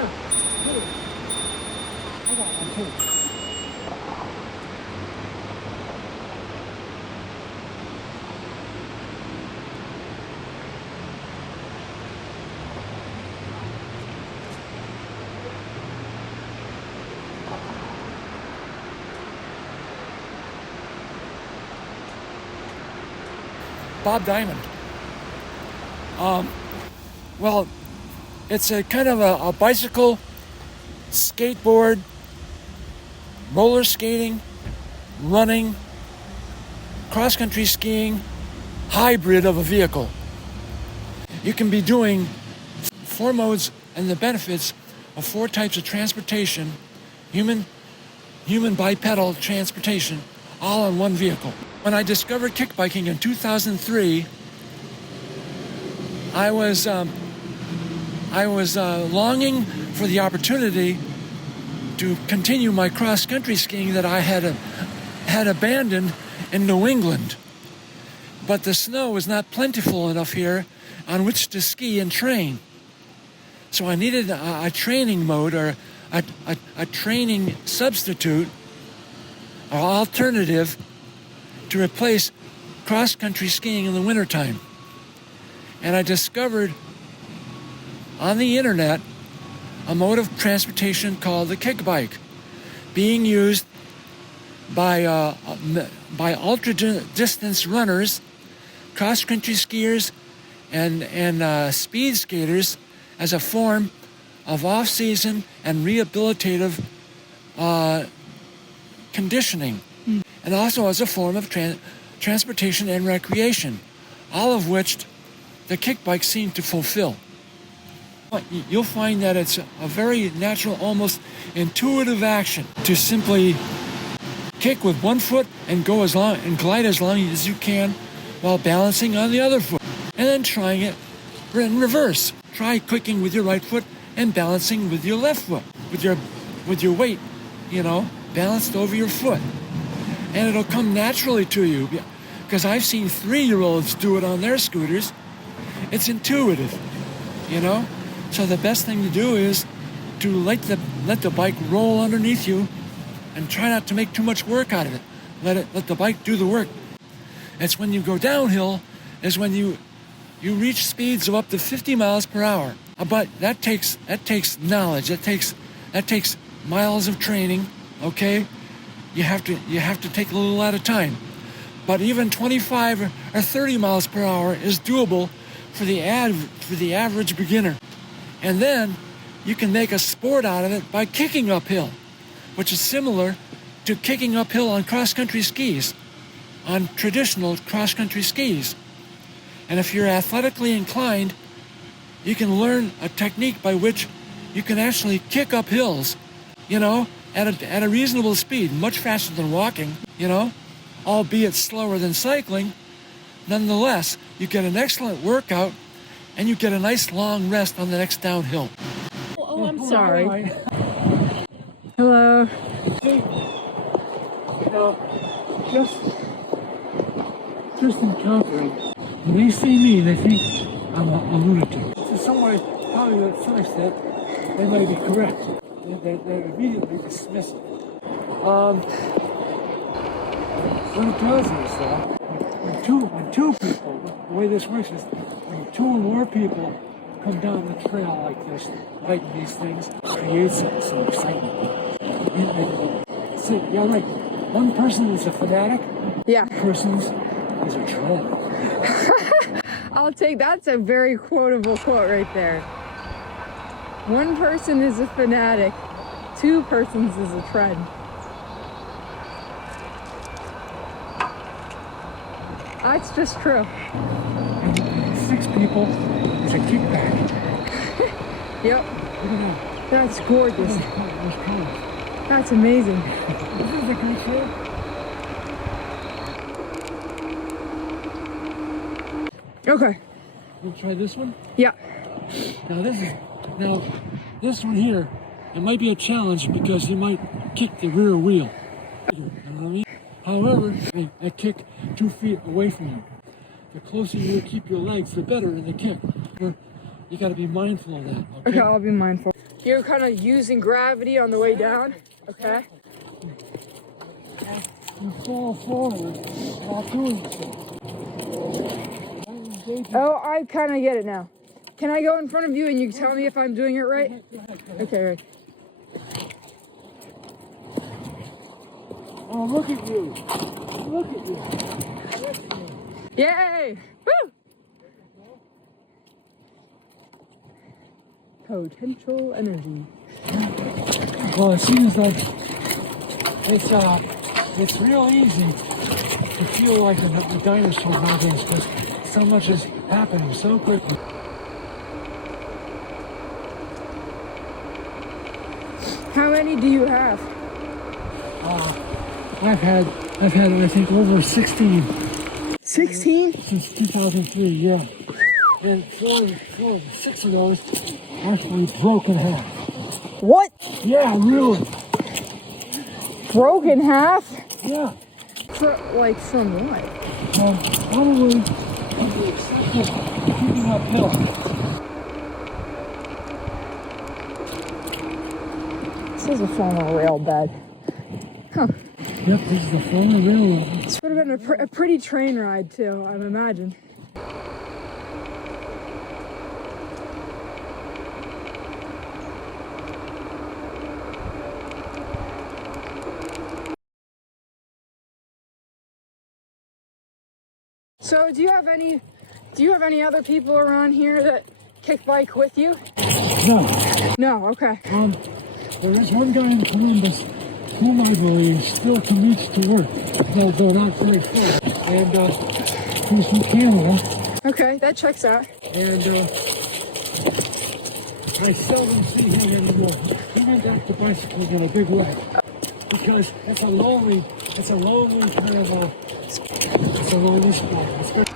I got one too. Bob Diamond. Well, it's a kind of a bicycle, skateboard, roller skating, running, cross-country skiing hybrid of a vehicle. You can be doing 4 modes and the benefits of 4 types of transportation, human bipedal transportation, all in one vehicle. When I discovered kickbiking in 2003, I was longing for the opportunity to continue my cross-country skiing that I had abandoned in New England. But the snow was not plentiful enough here on which to ski and train. So I needed a training mode or a training substitute or alternative to replace cross-country skiing in the wintertime. And I discovered on the internet a mode of transportation called the kickbike, being used by ultra-distance runners, cross-country skiers, and speed skaters as a form of off-season and rehabilitative conditioning, and also as a form of transportation and recreation, all of which the kickbike seemed to fulfill. You'll find that it's a very natural, almost intuitive action to simply kick with one foot and go as long and glide as long as you can while balancing on the other foot, and then trying it in reverse. Try kicking with your right foot and balancing with your left foot, with your weight, balanced over your foot, and it'll come naturally to you. Because I've seen 3-year-olds do it on their scooters. It's intuitive, So the best thing to do is to let the bike roll underneath you, and try not to make too much work out of it. Let the bike do the work. It's when you go downhill is when you reach speeds of up to 50 miles per hour. But that takes knowledge. That takes miles of training. Okay, you have to take a little at a time. But even 25 or 30 miles per hour is doable for the average beginner. And then you can make a sport out of it by kicking uphill, which is similar to kicking uphill on cross-country skis, on traditional cross-country skis. And if you're athletically inclined, you can learn a technique by which you can actually kick up hills, at a reasonable speed, much faster than walking, albeit slower than cycling. Nonetheless, you get an excellent workout and you get a nice long rest on the next downhill. Oh, I'm sorry. Hello. Just encountering. When they see me, they think I'm a lunatic. So somewhere, probably at first, that they might be correct. They immediately dismiss it. What it does is, when two people, the way this works is, when 2 or more people come down the trail like this, fighting these things, creates some excitement. So, yeah, right. One person is a fanatic. Yeah. One person is a troll. I'll take that's a very quotable quote right there. 1 person is a fanatic, 2 persons is a trend. That's just true. And 6 people is a kickback. Yep. Look at that. That's gorgeous. There's colors. That's amazing. This is a good show. Okay. We'll try this one. Yeah. Now this one here, it might be a challenge because you might kick the rear wheel. You know what I mean? However, I kick 2 feet away from you. The closer you keep your legs, the better in the kick. You got to be mindful of that. Okay, I'll be mindful. You're kind of using gravity on the way down? Okay. You fall forward while doing so. Oh, I kind of get it now. Can I go in front of you and you tell me if I'm doing it right? Okay, right. Oh, look at you. Look at you. Yay! Woo! Potential energy. Well, it seems like it's real easy to feel like the dinosaur nowadays because so much is happening so quickly. How many do you have? I've had I think over 16 16? since 2003. Yeah, and six of those actually broke in half. What? Yeah, really. Broke in half? Yeah. Like from what? Probably with the exception of keeping uphill. This is a former rail bed. Huh. Yep, this is the former railroad. This would have been a pretty train ride too, I imagine. So do you have any other people around here that kickbike with you? No. No, okay. There is one guy in Columbus whom I believe still commutes to work, though not very far. And he's from Canada. Okay, that checks out. And I seldom see him anymore. He went back to bicycling in a big way. Because it's a lonely kind of it's a lonely sport. It's good.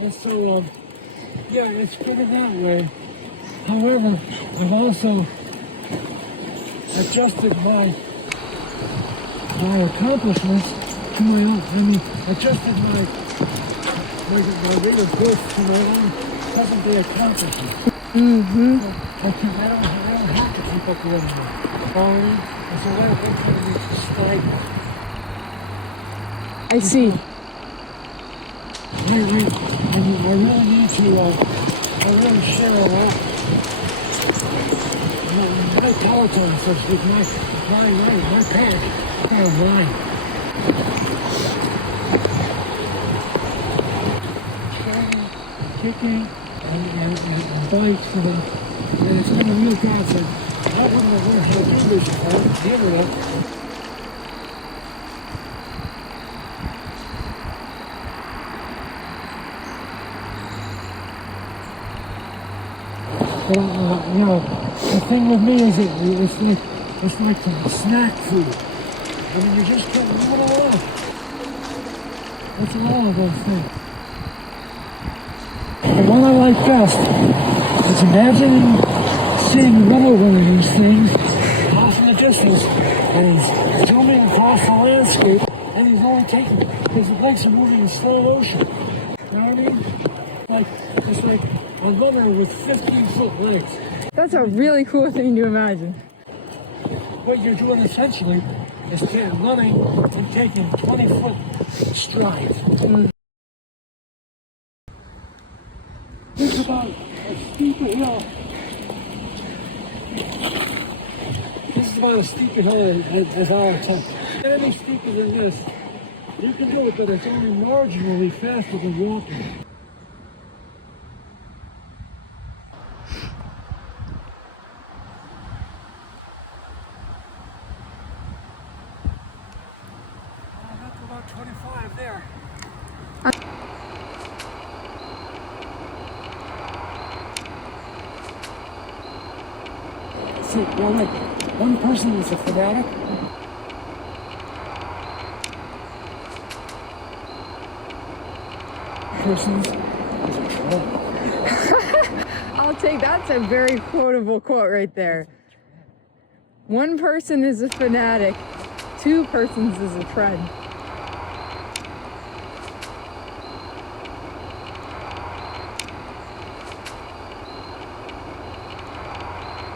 And so, yeah, it's good in that way. However, I've also adjusted my accomplishments to my own. Adjusted my rate of growth to my own present-day accomplishments. Mm-hmm. So I don't have to keep up with anything. And so that things are stagnant. I see. I really need to, I really share a lot. My Peloton, so to speak, my pad, kind of mine. Kicking and bikes, and it's been a real godsend. I wouldn't have learned how to do this before the internet. But the thing with me is it's like snack food. I mean, you just can't leave it alone. It's all of those things. The one I like best is imagining seeing another one of these things off in the distance, and he's zooming across the landscape, and he's only taking his legs are moving in slow motion. You know what I mean? It's like a runner with 15-foot legs. That's a really cool thing to imagine. What you're doing essentially is running and taking 20-foot strides. Think about as steep a hill. This is about as steep a hill as I'll attempt. Any steeper than this, you can do it, but it's only marginally faster than walking. About 25 there. See, like one person is a fanatic. Persons is a troll. I'll take that's a very quotable quote right there. One person is a fanatic, two persons is a friend.